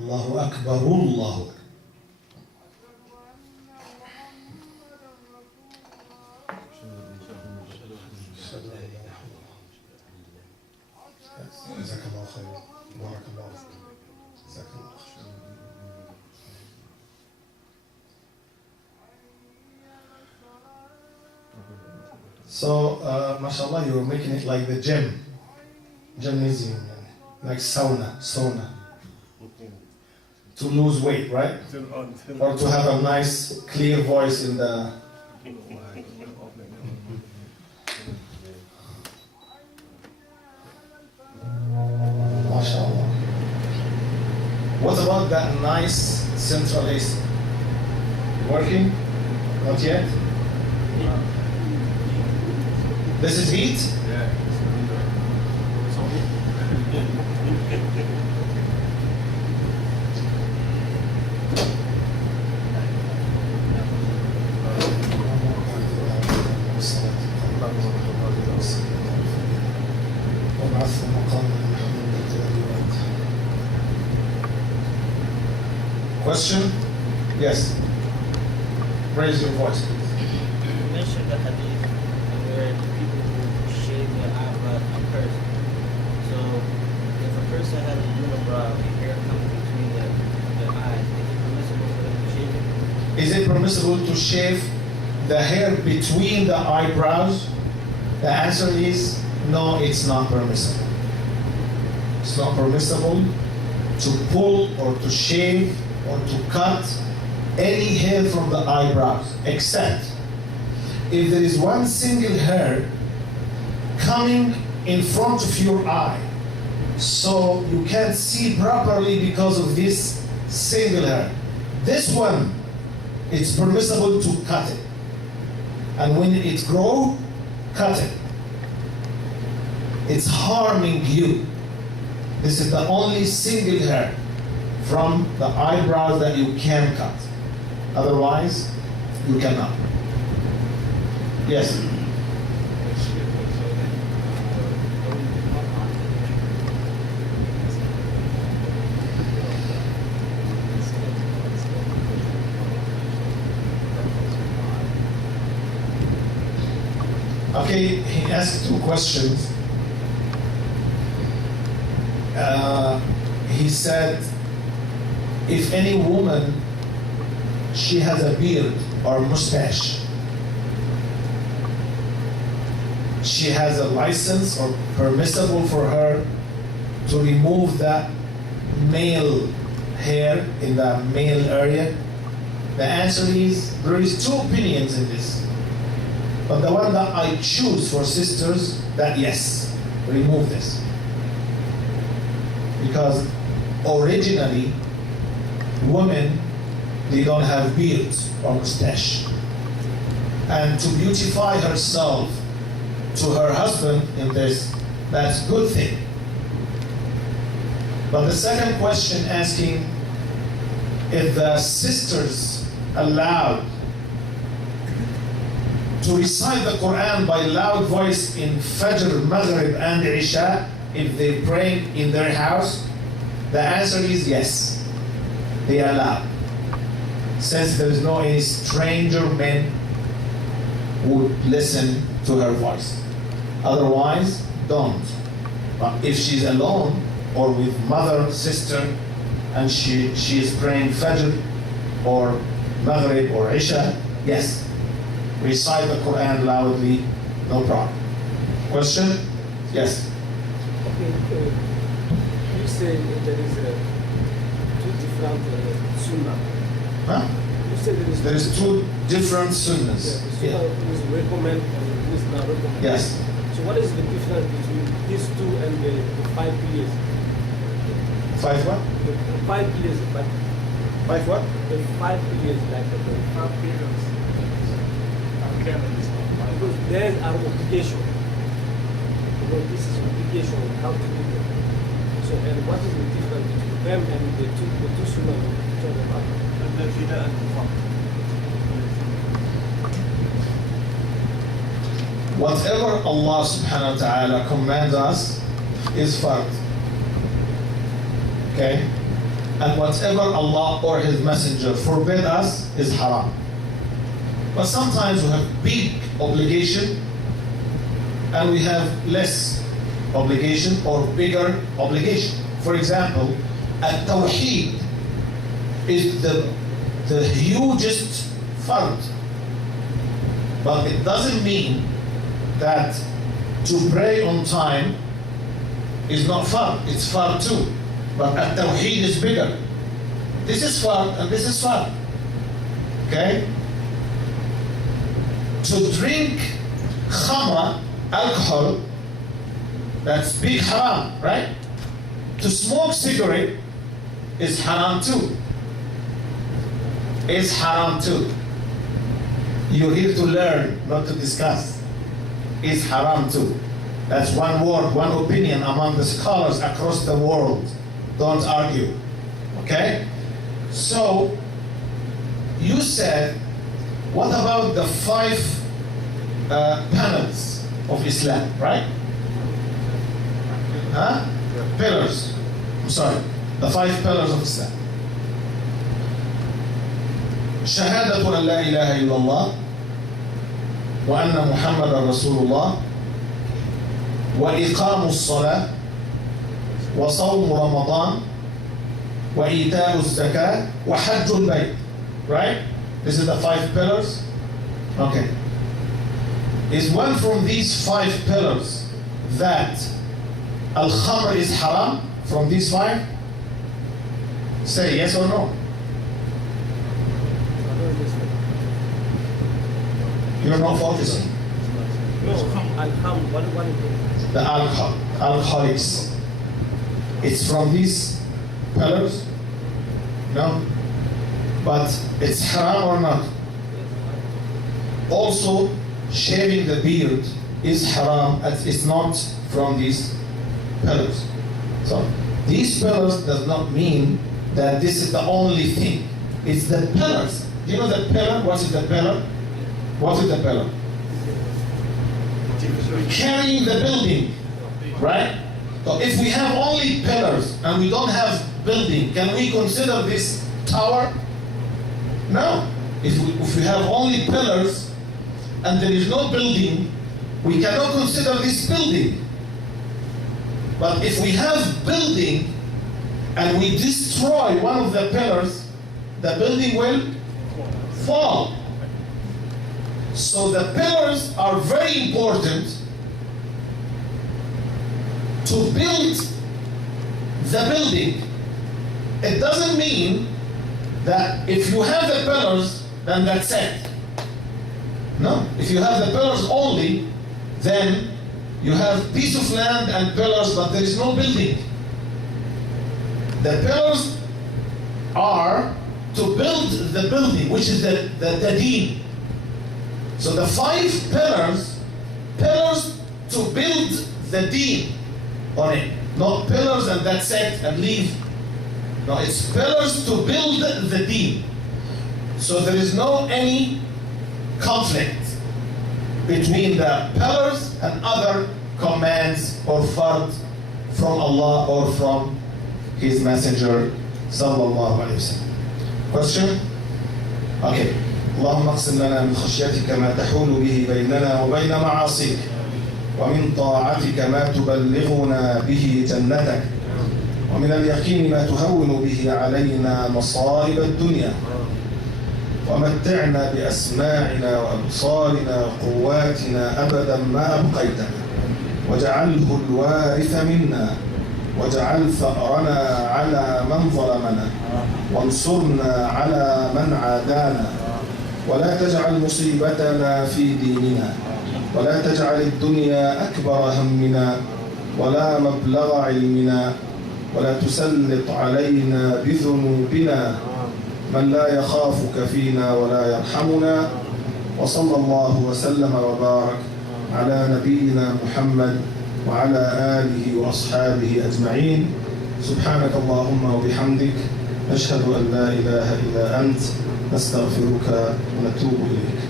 Allahu Akbar, Allahu Akbar. جزاك الله خير. بارك الله فيك. جزاك الله خير. So, mashallah, you're making it like the gymnasium, like sauna, to lose weight, right? Or to have a nice, clear voice in the... MashaAllah. What about that nice central AC? Working? Not yet? This is heat? Yeah. Question? Yes. Raise your voice. You mentioned the hadith where people who shave their eyebrows are cursed. So if a person has a unibrow and hair comes between their eyes, is it permissible for them to shave it? Is it permissible to shave the hair between the eyebrows? The answer is no, it's not permissible. It's not permissible to pull or to shave or to cut any hair from the eyebrows, except if there is one single hair coming in front of your eye, so you can't see properly because of this single hair. This one, it's permissible to cut it. And when it grows, cut it. It's harming you. This is the only single hair from the eyebrows that you can cut. Otherwise, you cannot. Yes? Okay, he asked two questions. He said, if any woman, she has a beard or mustache, she has a license or permissible for her to remove that male hair in the male area? The answer is, there is two opinions in this. But the one that I choose for sisters, that yes, remove this. Because originally, women, they don't have beards or mustache. And to beautify herself to her husband in this, that's a good thing. But the second question asking if the sisters allowed to recite the Quran by loud voice in Fajr, Maghrib and Isha if they pray in their house, the answer is yes, they are allowed. Since there is no any stranger men who would listen to her voice. Otherwise, don't. But if she's alone or with mother, sister, and she is praying Fajr or Maghrib or Isha, yes, recite the Quran loudly, no problem. Question? Yes. Okay, you say there is two different sunnah. Huh? You said There is two different sunnahs. Yeah, the sunnah is recommend and is not recommend. Yes. So what is the difference between these two and the 5 pillars? 5 what? The 5 pillars, but 5 what? the 5 pillars, like the 5 pillars. Because there are obligation. Because this is obligation, how to do it. So, and what is the difference between them and the two sunnah we talk about? Whatever Allah subhanahu wa ta'ala commands us is fard. Okay? and whatever Allah or His Messenger forbid us is haram. But sometimes we have big obligation and we have less obligation or bigger obligation. For example, at-tawheed is the hugest fard. But it doesn't mean that to pray on time is not fard. It's fard too. But at-tawheed is bigger. This is fard and this is fard. Okay? To drink khamra, alcohol, that's big haram, right? To smoke cigarette is haram too. Is haram too. You're here to learn, not to discuss. Is haram too. That's one word, one opinion among the scholars across the world. Don't argue. Okay? So, you said, what about the 5 panels of Islam, right? Huh? Pillars. I'm sorry. The 5 pillars of Islam. شهادة أن لا إله إلا الله وأن محمد رسول الله وإقام الصلاة وصوم رمضان وإيتاء الزكاة وحج البيت. Right? This is the 5 pillars. Okay. Is one from these 5 pillars that al-khamr is haram from these 5? Say yes or no. You're not focusing. No, what is it? The alcoholics. It's from these pillars? No? But it's haram or not? Also, shaving the beard is haram. It's not from these pillars. So, these pillars does not mean that this is the only thing. It's the pillars. Do you know the pillar? What is the pillar? What is the pillar? Carrying the building, right? So if we have only pillars and we don't have building, can we consider this tower? No. If we have only pillars and there is no building, we cannot consider this building. But if we have building and we destroy one of the pillars, the building will fall. So the pillars are very important to build the building. It doesn't mean that if you have the pillars, then that's it. No, if you have the pillars only, then you have piece of land and pillars, but there is no building. The pillars are to build the building, which is the deen. So the 5 pillars to build the deen on it. Not pillars and that's it and leave. No, it's pillars to build the deen. So there is no any conflict between the pillars and other commands or fard from Allah or from His Messenger sallallahu alayhi wa sallam. Question? Okay. اللهم اقسم لنا من خشيتك ما تحول به بيننا وبين معاصيك ومن طاعتك ما تبلغنا به جنتك ومن اليقين ما تهون به علينا مصائب الدنيا ومتعنا بأسماعنا وأبصارنا وقواتنا أبدا ما أبقيتنا واجعله الوارث منا واجعل ثأرنا على من ظلمنا وانصرنا على من عادانا ولا تجعل مصيبتنا في ديننا ولا تجعل الدنيا أكبر همنا ولا مبلغ علمنا ولا تسلط علينا بذنوبنا من لا يخافك فينا ولا يرحمنا وصلى الله وسلم وبارك على نبينا محمد وعلى آله وأصحابه أجمعين سبحانك اللهم وبحمدك نشهد أن لا إله إلا أنت نستغفرك ونتوب إليك.